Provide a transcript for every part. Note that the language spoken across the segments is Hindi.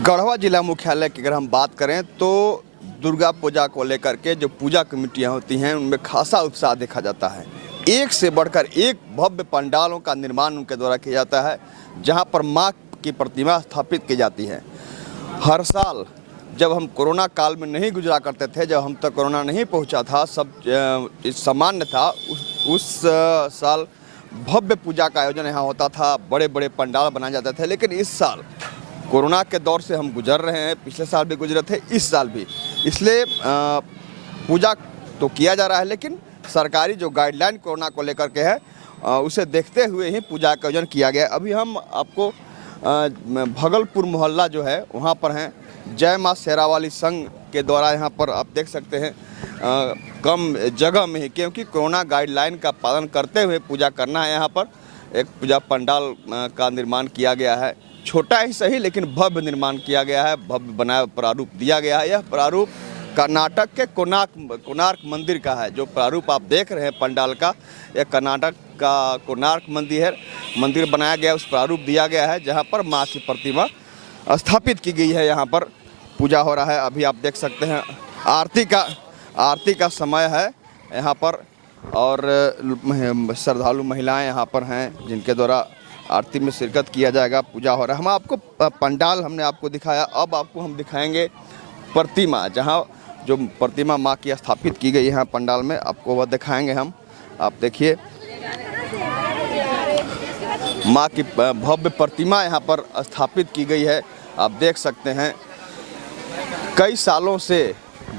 गढ़वा जिला मुख्यालय की अगर हम बात करें तो दुर्गा पूजा को लेकर के जो पूजा कमेटियां होती हैं उनमें खासा उत्साह देखा जाता है। एक से बढ़कर एक भव्य पंडालों का निर्माण उनके द्वारा किया जाता है, जहां पर मां की प्रतिमा स्थापित की जाती है। हर साल जब हम कोरोना काल में नहीं गुजरा करते थे, जब हम तक कोरोना नहीं पहुंचा था, सब सामान्य था, उस साल भव्य पूजा का आयोजन यहाँ होता था, बड़े बड़े पंडाल बनाए जाते थे। लेकिन इस साल कोरोना के दौर से हम गुजर रहे हैं, पिछले साल भी गुजरे थे, इस साल भी, इसलिए पूजा तो किया जा रहा है, लेकिन सरकारी जो गाइडलाइन कोरोना को लेकर के है उसे देखते हुए ही पूजा का आयोजन किया गया। अभी हम आपको भगलपुर मोहल्ला जो है वहाँ पर हैं, जय माँ शेरावाली संघ के द्वारा यहाँ पर आप देख सकते हैं कम जगह में ही, क्योंकि कोरोना गाइडलाइन का पालन करते हुए पूजा करना है। यहाँ पर एक पूजा पंडाल का निर्माण किया गया है, छोटा ही सही लेकिन भव्य निर्माण किया गया है, भव्य बनाया प्रारूप दिया गया है। यह प्रारूप कर्नाटक के कोणार्क मंदिर का है। जो प्रारूप आप देख रहे हैं पंडाल का, यह कर्नाटक का कोणार्क मंदिर बनाया गया, उस प्रारूप दिया गया है, जहां पर मां की प्रतिमा स्थापित की गई है। यहां पर पूजा हो रहा है। अभी आप देख सकते हैं आरती का समय है यहाँ पर, और श्रद्धालु महिलाएं यहाँ पर हैं जिनके द्वारा आरती में शिरकत किया जाएगा। पूजा हो रहा है। हम आपको पंडाल हमने आपको दिखाया, अब आपको हम दिखाएंगे प्रतिमा, जहाँ जो प्रतिमा माँ की स्थापित की गई है पंडाल में, आपको वह दिखाएंगे हम। आप देखिए माँ की भव्य प्रतिमा यहाँ पर स्थापित की गई है। आप देख सकते हैं कई सालों से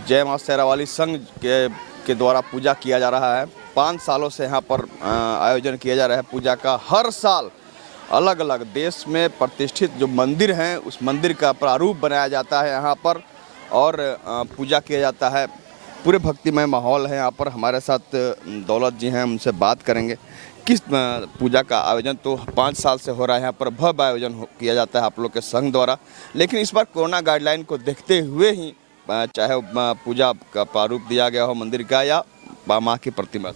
जय माँ शेरावाली संघ के द्वारा पूजा किया जा रहा है। 5 सालों से यहाँ पर आयोजन किया जा रहा है पूजा का। हर साल अलग अलग देश में प्रतिष्ठित जो मंदिर हैं उस मंदिर का प्रारूप बनाया जाता है यहाँ पर, और पूजा किया जाता है। पूरे भक्तिमय माहौल है यहाँ पर। हमारे साथ दौलत जी हैं, उनसे बात करेंगे। किस पूजा का आयोजन तो 5 साल से हो रहा है यहाँ पर, भव्य आयोजन किया जाता है आप लोग के संघ द्वारा, लेकिन इस बार कोरोना गाइडलाइन को देखते हुए ही चाहे पूजा का प्रारूप दिया गया हो मंदिर का या माँ की प्रतिमा।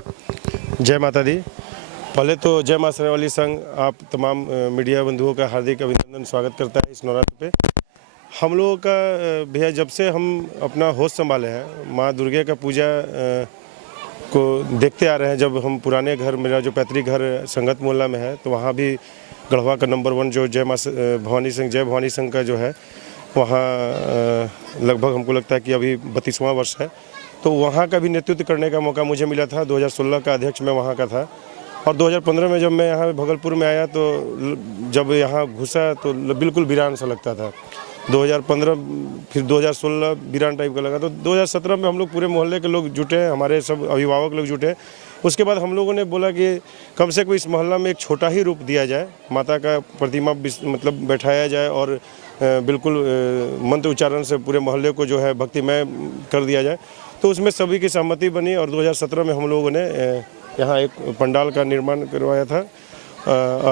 जय माता दी। पहले तो जय माँ शेरावाली संघ आप तमाम मीडिया बंधुओं का हार्दिक अभिनंदन स्वागत करता है इस नवरात्र पे। हम लोगों का भैया जब से हम अपना होश संभाले हैं, माँ दुर्गा का पूजा को देखते आ रहे हैं। जब हम पुराने घर, मेरा जो पैतृक घर संगत मोहल्ला में है, तो वहाँ भी गढ़वा का नंबर 1 जो जय माँ भवानी संघ का जो है, वहाँ लगभग हमको लगता है कि अभी 32वां वर्ष है। तो वहाँ का भी नेतृत्व करने का मौका मुझे मिला था। 2016 का अध्यक्ष मैं वहाँ का था, और 2015 में जब मैं यहाँ भगलपुर में आया तो जब यहाँ घुसा तो बिल्कुल वीरान सा लगता था। 2015 फिर 2016 वीरान टाइप का लगा। तो 2017 में हम लोग पूरे मोहल्ले के लोग जुटे, हमारे सब अभिभावक लोग जुटे। उसके बाद हम लोगों ने बोला कि कम से कम इस मोहल्ला में एक छोटा ही रूप दिया जाए, माता का प्रतिमा मतलब बैठाया जाए, और बिल्कुल मंत्र उच्चारण से पूरे मोहल्ले को जो है भक्तिमय कर दिया जाए। तो उसमें सभी की सहमति बनी, और 2017 में हम लोगों ने यहाँ एक पंडाल का निर्माण करवाया था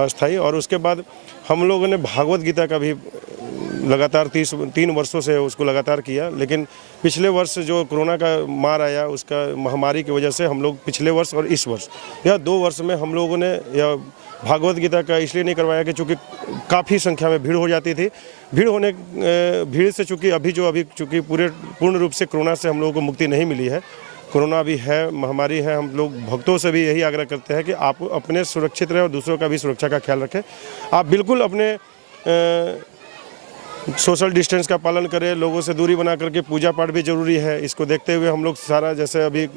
अस्थायी। और उसके बाद हम लोगों ने भागवत गीता का भी लगातार 3 वर्षों से उसको लगातार किया। लेकिन पिछले वर्ष जो कोरोना का मार आया, उसका महामारी की वजह से हम लोग पिछले वर्ष और इस वर्ष या 2 वर्ष में हम लोगों ने यह भागवत गीता का इसलिए नहीं करवाया कि चूँकि काफ़ी संख्या में भीड़ हो जाती थी। भीड़ से चूँकि पूर्ण रूप से कोरोना से हम लोगों को मुक्ति नहीं मिली है। कोरोना भी है, महामारी है। हम लोग भक्तों से भी यही आग्रह करते हैं कि आप अपने सुरक्षित रहें और दूसरों का भी सुरक्षा का ख्याल रखें। आप बिल्कुल अपने सोशल डिस्टेंस का पालन करें, लोगों से दूरी बना करके पूजा पाठ भी जरूरी है। इसको देखते हुए हम लोग सारा, जैसे अभी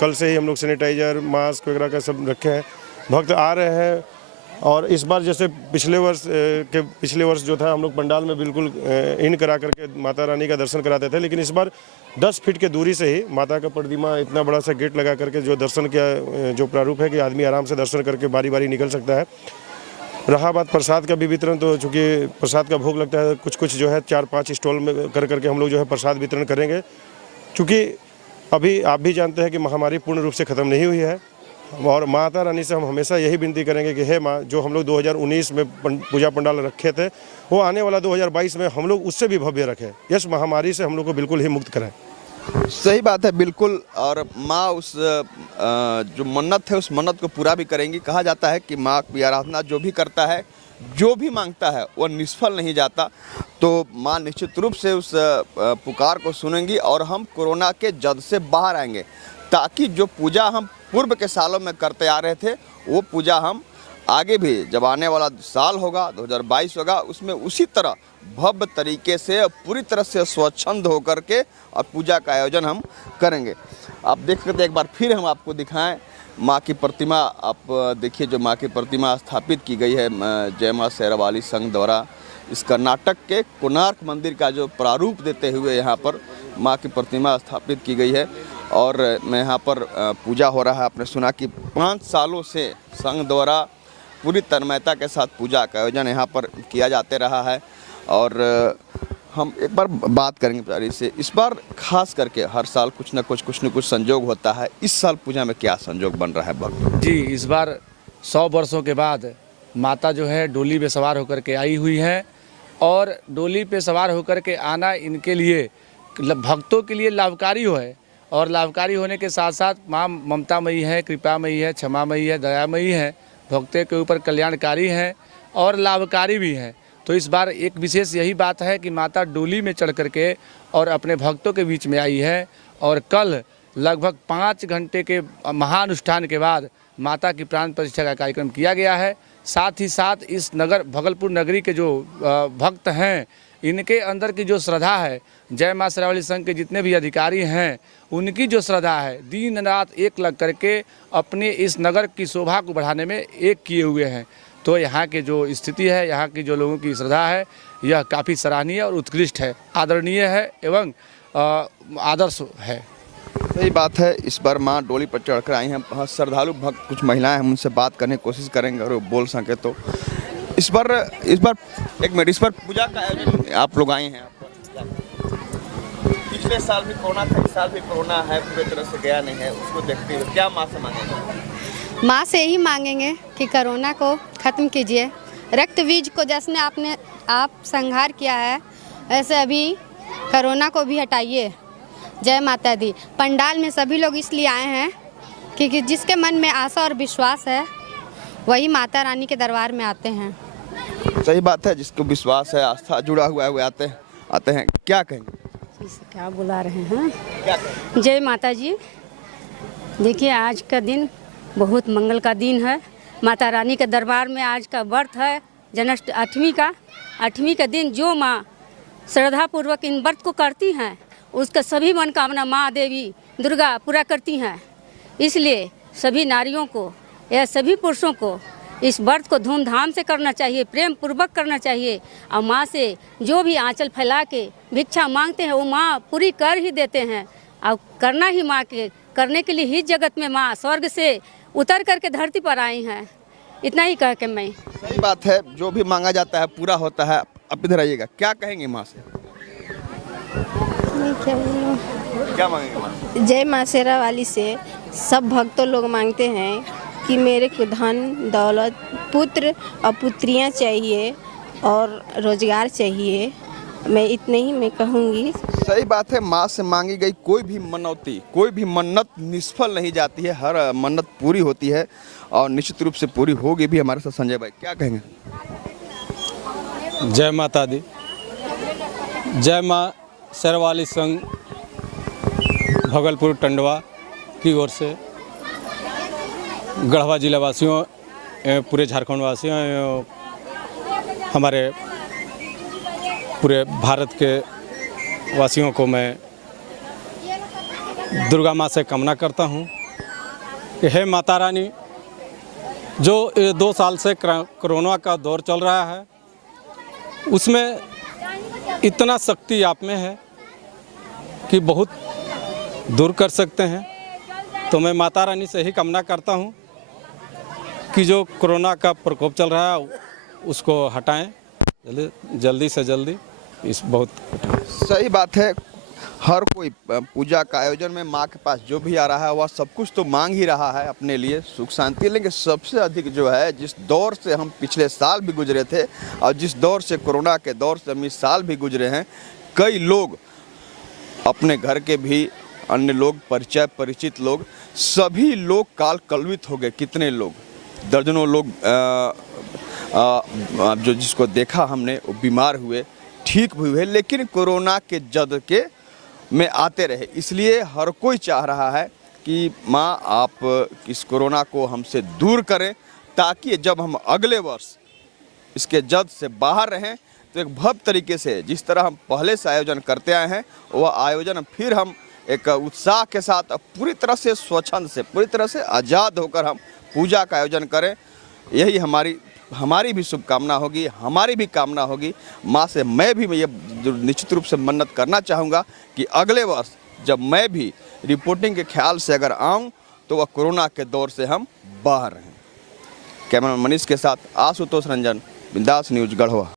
कल से ही हम लोग सैनिटाइजर, मास्क वगैरह का सब रखे हैं। भक्त आ रहे हैं, और इस बार जैसे पिछले वर्ष जो था, हम लोग पंडाल में बिल्कुल इन करा करके माता रानी का दर्शन कराते थे, लेकिन इस बार 10 फीट के दूरी से ही माता का प्रतिमा, इतना बड़ा सा गेट लगा करके जो दर्शन किया, जो प्रारूप है कि आदमी आराम से दर्शन करके बारी बारी निकल सकता है। रहा बात प्रसाद का भी वितरण, तो चूँकि प्रसाद का भोग लगता है, कुछ जो है 4-5 स्टॉल में करके हम लोग जो है प्रसाद वितरण करेंगे। चूँकि अभी आप भी जानते हैं कि महामारी पूर्ण रूप से ख़त्म नहीं हुई है, और माता रानी से हम हमेशा यही विनती करेंगे कि हे माँ, जो हम लोग 2019 में पूजा पंडाल रखे थे, वो आने वाला 2022 में हम लोग उससे भी भव्य रखें। इस महामारी से हम लोग को बिल्कुल ही मुक्त कराएं। सही बात है, बिल्कुल। और माँ उस जो मन्नत है उस मन्नत को पूरा भी करेंगी। कहा जाता है कि माँ की आराधना जो भी करता है, जो भी मांगता है, वह निष्फल नहीं जाता। तो माँ निश्चित रूप से उस पुकार को सुनेंगी और हम कोरोना के जद से बाहर आएंगे, ताकि जो पूजा हम पूर्व के सालों में करते आ रहे थे वो पूजा हम आगे भी जब आने वाला साल होगा 2022 होगा उसमें उसी तरह भव्य तरीके से पूरी तरह से स्वच्छंद होकर के और पूजा का आयोजन हम करेंगे। आप देख सकते एक बार फिर हम आपको दिखाएं माँ की प्रतिमा। आप देखिए जो माँ की प्रतिमा स्थापित की गई है जय माँ शेरावाली संघ द्वारा, इस कर्नाटक के कोणार्क मंदिर का जो प्रारूप देते हुए यहाँ पर माँ की प्रतिमा स्थापित की गई है। और मैं यहाँ पर पूजा हो रहा है। आपने सुना कि 5 सालों से संघ द्वारा पूरी तन्मयता के साथ पूजा का आयोजन यहाँ पर किया जाते रहा है। और हम एक बार बात करेंगे पुजारी से, इस बार खास करके हर साल कुछ न कुछ संजोग होता है, इस साल पूजा में क्या संजोग बन रहा है भक्त? जी, इस बार 100 वर्षों के बाद माता जो है डोली पे सवार होकर के आई हुई है और डोली पे सवार होकर के आना इनके लिए भक्तों के लिए लाभकारी है और लाभकारी होने के साथ साथ माँ ममतामयी है, कृपामयी है, क्षमामयी है, दयामयी है, भक्तों के ऊपर कल्याणकारी है और लाभकारी भी है। तो इस बार एक विशेष यही बात है कि माता डोली में चढ़ करके और अपने भक्तों के बीच में आई है और कल लगभग 5 घंटे के महानुष्ठान के बाद माता की प्राण प्रतिष्ठा का कार्यक्रम किया गया है। साथ ही साथ इस नगर भागलपुर नगरी के जो भक्त हैं इनके अंदर की जो श्रद्धा है, जय माँ शेरावाली संघ के जितने भी अधिकारी हैं उनकी जो श्रद्धा है, दिन रात एक लग करके अपने इस नगर की शोभा को बढ़ाने में एक किए हुए हैं। तो यहाँ के जो स्थिति है, यहाँ की जो लोगों की श्रद्धा है, यह काफ़ी सराहनीय और उत्कृष्ट है, आदरणीय है एवं आदर्श है। सही बात है। इस बार माँ डोली पर चढ़कर आई हैं। श्रद्धालु भक्त कुछ महिलाएं हम उनसे बात करने की कोशिश करेंगे और वो बोल सके तो। इस बार एक मिनट, इस बार पूजा का आयोजन आप लोग आए हैं, पिछले साल भी कोरोना था, इस साल भी कोरोना है, पूरी तरह से गया नहीं है, उसको देखते हुए क्या माँ से मांगेंगे? माँ से यही मांगेंगे कि कोरोना को ख़त्म कीजिए। रक्त बीज को जैसे आप संहार किया है ऐसे अभी कोरोना को भी हटाइए। जय माता दी। पंडाल में सभी लोग इसलिए आए हैं क्योंकि जिसके मन में आशा और विश्वास है वही माता रानी के दरबार में आते हैं। सही बात है, जिसको विश्वास है, आस्था जुड़ा हुआ है वो आते हैं। क्या कहेंगे? क्या बुला रहे हैं? क्या कहेंगे? जय माता जी। देखिए आज का दिन बहुत मंगल का दिन है। माता रानी के दरबार में आज का व्रत है जन्माष्टमी 8वीं का दिन। जो माँ श्रद्धापूर्वक इन व्रत को करती हैं उसका सभी मनोकामना माँ देवी दुर्गा पूरा करती हैं। इसलिए सभी नारियों को या सभी पुरुषों को इस व्रत को धूमधाम से करना चाहिए, प्रेम पूर्वक करना चाहिए। और माँ से जो भी आंचल फैला के भिक्षा मांगते हैं वो माँ पूरी कर ही देते हैं। और करना ही माँ के करने के लिए ही जगत में माँ स्वर्ग से उतर करके धरती पर आई हैं। इतना ही कह के मैं। सही बात है, जो भी मांगा जाता है पूरा होता है। अब इधर आइएगा, क्या कहेंगे माँ से? क्या मांगेंगे माँ? जय माँ शेरावाली से सब भक्तों लोग मांगते हैं कि मेरे को धन दौलत पुत्र और पुत्रियाँ चाहिए और रोजगार चाहिए। मैं इतने ही मैं कहूँगी। सही बात है, माँ से मांगी गई कोई भी मनौती, कोई भी मन्नत निष्फल नहीं जाती है, हर मन्नत पूरी होती है और निश्चित रूप से पूरी होगी भी। हमारे साथ संजय भाई, क्या कहेंगे? जय माता दी। जय माँ शेरावाली संघ भागलपुर टंडवा की ओर से गढ़वा जिला वासियों पूरे झारखंड वासियों हमारे पूरे भारत के वासियों को मैं दुर्गा माँ से कामना करता हूँ कि हे माता रानी, जो 2 साल से कोरोना का दौर चल रहा है उसमें इतना शक्ति आप में है कि बहुत दूर कर सकते हैं। तो मैं माता रानी से ही कामना करता हूँ कि जो कोरोना का प्रकोप चल रहा है उसको हटाएं जल्दी से जल्दी। इस बहुत सही बात है, हर कोई पूजा का आयोजन में माँ के पास जो भी आ रहा है वह सब कुछ तो मांग ही रहा है अपने लिए सुख शांति। लेकिन सबसे अधिक जो है, जिस दौर से हम पिछले साल भी गुजरे थे और जिस दौर से कोरोना के दौर से हम इस साल भी गुजरे हैं, कई लोग अपने घर के भी अन्य लोग परिचित लोग सभी लोग काल कलवित हो गए। कितने लोग, दर्जनों लोग जो जिसको देखा हमने वो बीमार हुए। ठीक भी हुए, लेकिन कोरोना के जद के में आते रहे। इसलिए हर कोई चाह रहा है कि माँ आप इस कोरोना को हमसे दूर करें, ताकि जब हम अगले वर्ष इसके जद से बाहर रहें तो एक भव्य तरीके से जिस तरह हम पहले से आयोजन करते आए हैं वह आयोजन फिर हम एक उत्साह के साथ पूरी तरह से स्वच्छंद से, पूरी तरह से आज़ाद होकर हम पूजा का आयोजन करें। यही हमारी भी शुभकामना होगी, हमारी भी कामना होगी। माँ से मैं भी ये निश्चित रूप से मन्नत करना चाहूँगा कि अगले वर्ष जब मैं भी रिपोर्टिंग के ख्याल से अगर आऊँ तो वह कोरोना के दौर से हम बाहर रहें। कैमरामैन मनीष के साथ आशुतोष रंजन, बिंदास न्यूज़, गढ़वा।